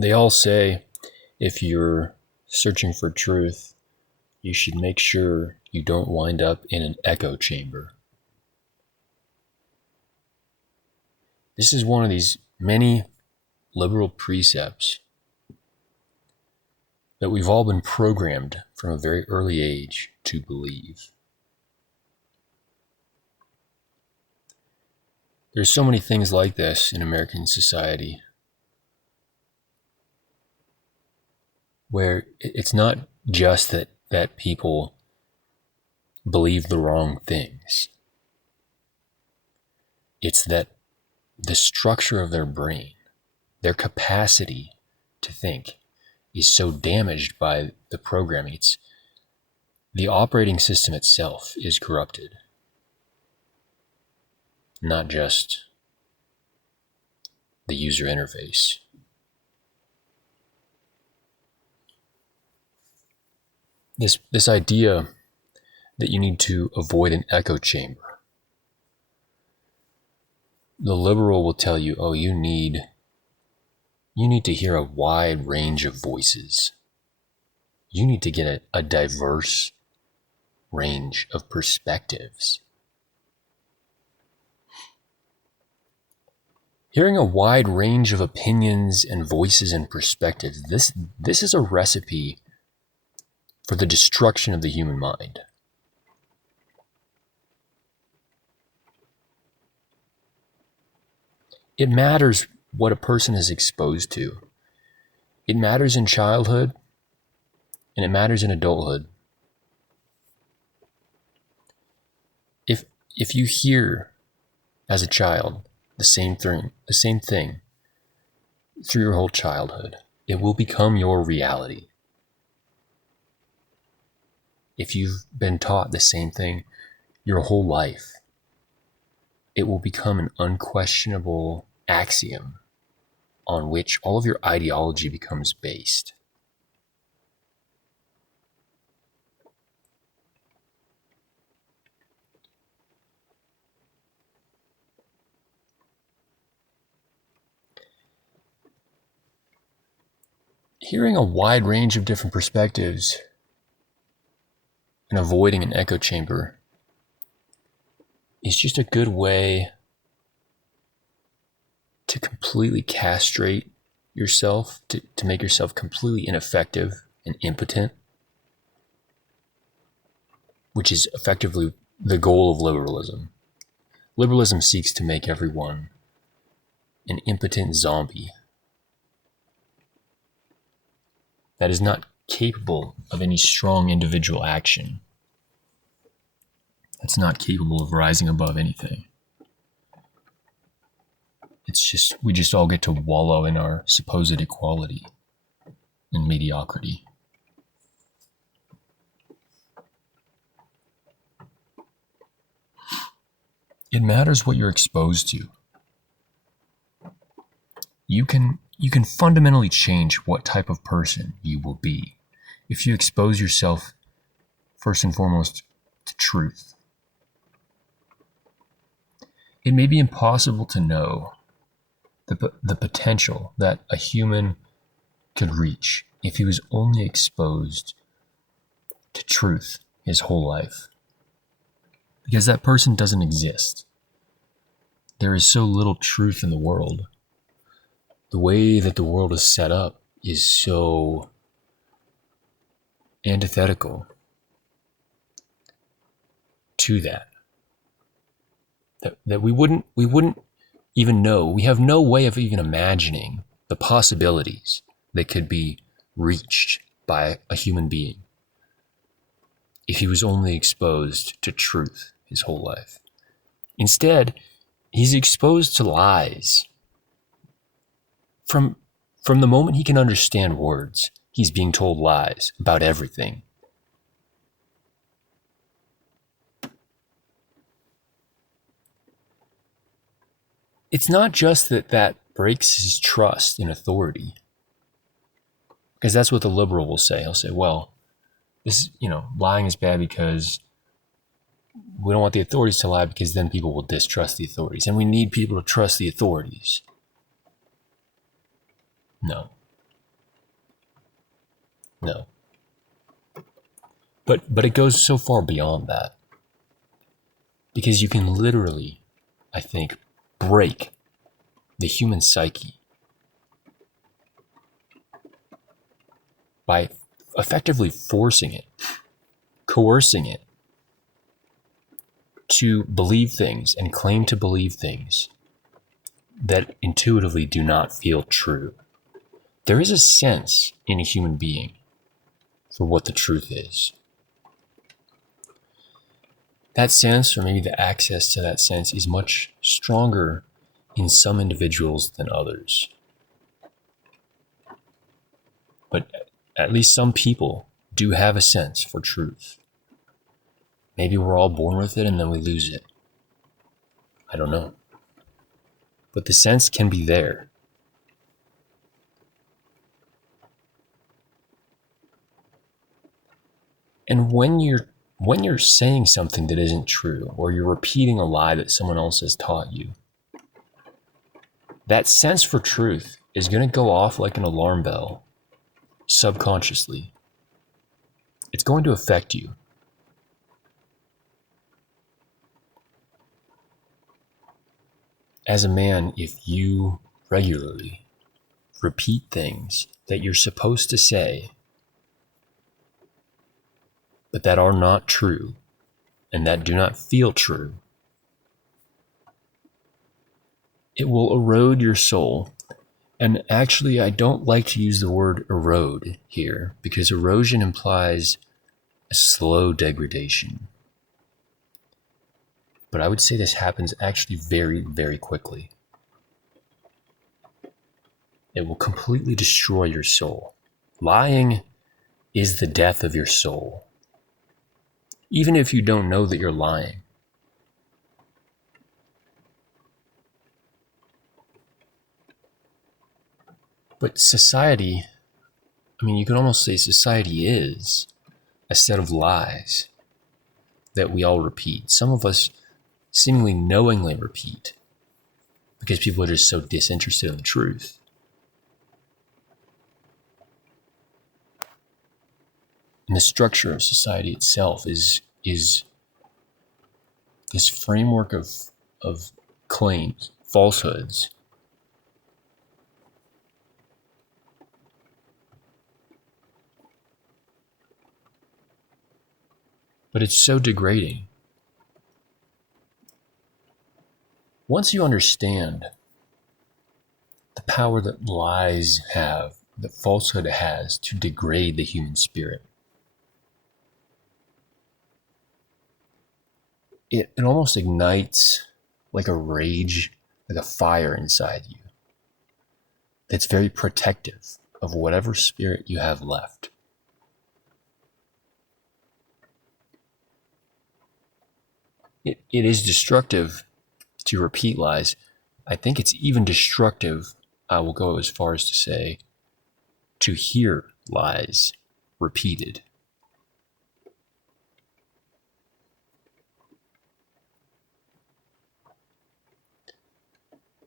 They all say if you're searching for truth, you should make sure you don't wind up in an echo chamber. This is one of these many liberal precepts that we've all been programmed from a very early age to believe. There's so many things like this in American society where it's not just that people believe the wrong things. It's that the structure of their brain, their capacity to think, is so damaged by the programming. The operating system itself is corrupted, not just the user interface. This idea that you need to avoid an echo chamber. The liberal will tell you, oh, you need to hear a wide range of voices. You need to get a diverse range of perspectives. Hearing a wide range of opinions and voices and perspectives, this is a recipe for the destruction of the human mind. It matters what a person is exposed to. It matters in childhood, and it matters in adulthood. If you hear as a child the same thing through your whole childhood, it will become your reality. If you've been taught the same thing your whole life, it will become an unquestionable axiom on which all of your ideology becomes based. Hearing a wide range of different perspectives and avoiding an echo chamber is just a good way to completely castrate yourself, to make yourself completely ineffective and impotent, which is effectively the goal of liberalism. Liberalism seeks to make everyone an impotent zombie that is not capable of any strong individual action, that's not capable of rising above anything. We just all get to wallow in our supposed equality and mediocrity. It matters what you're exposed to. You can fundamentally change what type of person you will be if you expose yourself first and foremost to truth. It may be impossible to know the potential that a human could reach if he was only exposed to truth his whole life. Because that person doesn't exist. There is so little truth in the world. The way that the world is set up is so antithetical to that we wouldn't even know. We have no way of even imagining the possibilities that could be reached by a human being if he was only exposed to truth his whole life. Instead, he's exposed to lies. From the moment he can understand words, he's being told lies about everything. It's not just that breaks his trust in authority, because that's what the liberal will say. He'll say, well, this, lying is bad because we don't want the authorities to lie, because then people will distrust the authorities, and we need people to trust the authorities. No. No. But it goes so far beyond that. Because you can literally, I think, break the human psyche by effectively forcing it, coercing it to believe things and claim to believe things that intuitively do not feel true. There is a sense in a human being for what the truth is. That sense, or maybe the access to that sense, is much stronger in some individuals than others. But at least some people do have a sense for truth. Maybe we're all born with it and then we lose it. I don't know. But the sense can be there. And when you're saying something that isn't true, or you're repeating a lie that someone else has taught you, that sense for truth is going to go off like an alarm bell, subconsciously. It's going to affect you. As a man, if you regularly repeat things that you're supposed to say, but that are not true, and that do not feel true, it will erode your soul. And actually, I don't like to use the word erode here, because erosion implies a slow degradation. But I would say this happens actually very, very quickly. It will completely destroy your soul. Lying is the death of your soul. Even if you don't know that you're lying. But society, you could almost say society is a set of lies that we all repeat. Some of us seemingly knowingly repeat because people are just so disinterested in the truth. And the structure of society itself is this framework of claims, falsehoods. But it's so degrading. Once you understand the power that lies have, that falsehood has to degrade the human spirit, it almost ignites like a rage, like a fire inside you that's very protective of whatever spirit you have left. It is destructive to repeat lies. I think it's even destructive, I will go as far as to say, to hear lies repeated.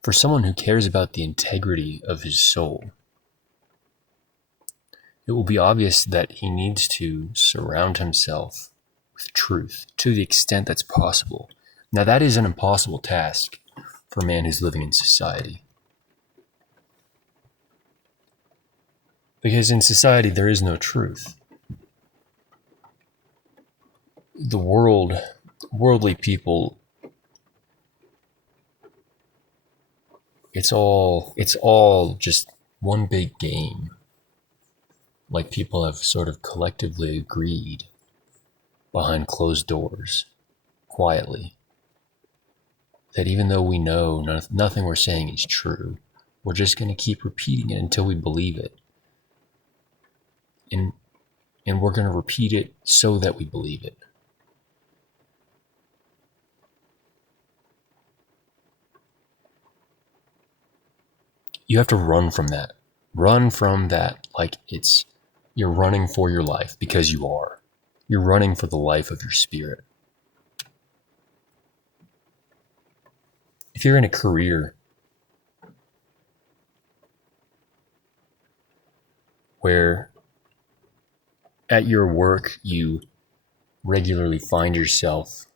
For someone who cares about the integrity of his soul, it will be obvious that he needs to surround himself with truth to the extent that's possible. Now, that is an impossible task for a man who's living in society. Because in society, there is no truth. The worldly people, it's all just one big game. Like people have sort of collectively agreed behind closed doors, quietly, that even though we know nothing we're saying is true, we're just going to keep repeating it until we believe it. And we're going to repeat it so that we believe it. You have to run from that. Run from that like you're running for your life, because you are. You're running for the life of your spirit. If you're in a career where at your work, you regularly find yourself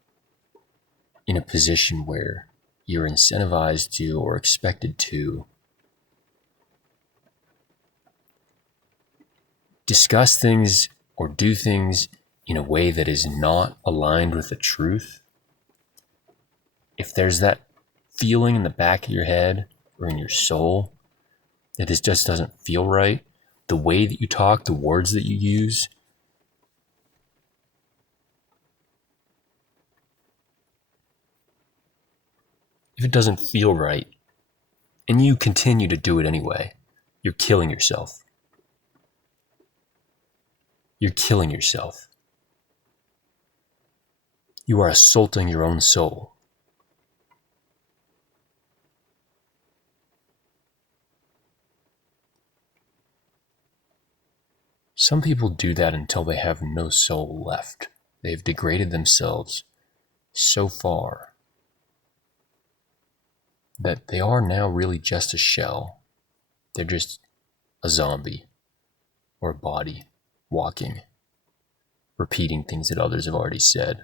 in a position where you're incentivized to or expected to discuss things or do things in a way that is not aligned with the truth, if there's that feeling in the back of your head or in your soul that this just doesn't feel right, the way that you talk, the words that you use, if it doesn't feel right and you continue to do it anyway, you're killing yourself. You're killing yourself. You are assaulting your own soul. Some people do that until they have no soul left. They've degraded themselves so far that they are now really just a shell. They're just a zombie or a body walking, repeating things that others have already said.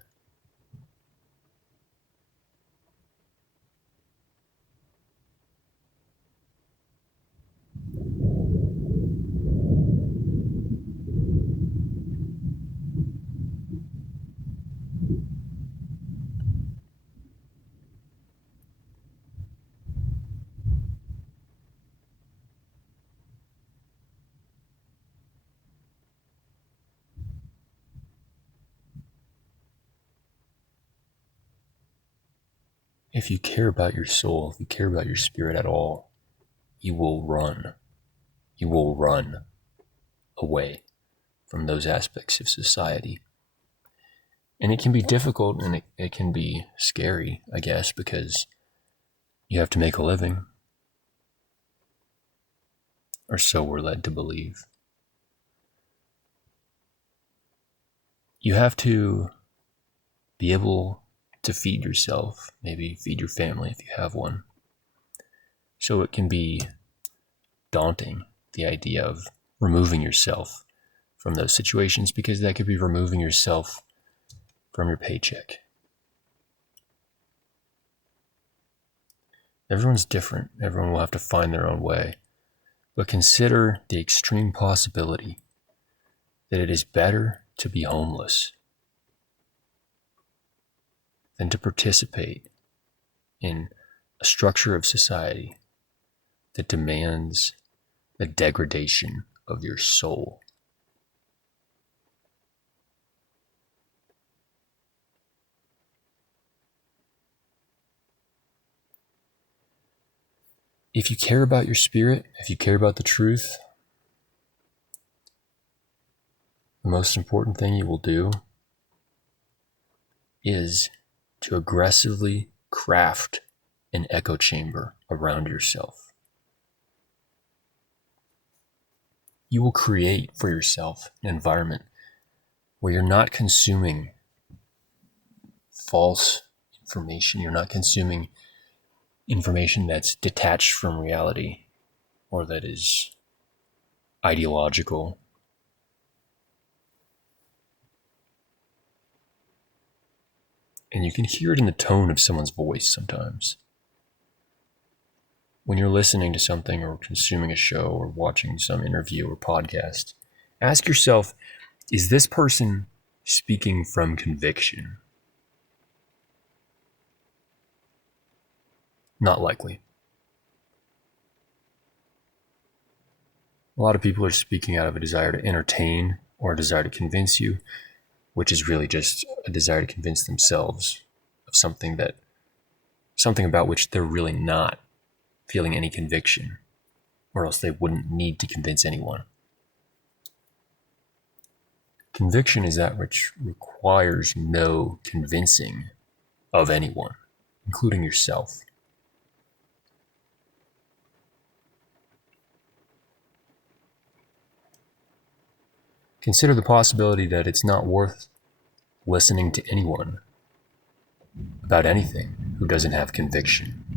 If you care about your soul, if you care about your spirit at all, you will run. You will run away from those aspects of society. And it can be difficult and it can be scary, I guess, because you have to make a living. Or so we're led to believe. You have to be able to feed yourself, maybe feed your family if you have one. So it can be daunting, the idea of removing yourself from those situations, because that could be removing yourself from your paycheck. Everyone's different. Everyone will have to find their own way. But consider the extreme possibility that it is better to be homeless than to participate in a structure of society that demands the degradation of your soul. If you care about your spirit, if you care about the truth, the most important thing you will do is to aggressively craft an echo chamber around yourself. You will create for yourself an environment where you're not consuming false information, you're not consuming information that's detached from reality or that is ideological. And you can hear it in the tone of someone's voice sometimes. When you're listening to something or consuming a show or watching some interview or podcast, ask yourself, is this person speaking from conviction? Not likely. A lot of people are speaking out of a desire to entertain or a desire to convince you, which is really just a desire to convince themselves of something about which they're really not feeling any conviction, or else they wouldn't need to convince anyone. Conviction is that which requires no convincing of anyone, including yourself. Consider the possibility that it's not worth listening to anyone about anything who doesn't have conviction.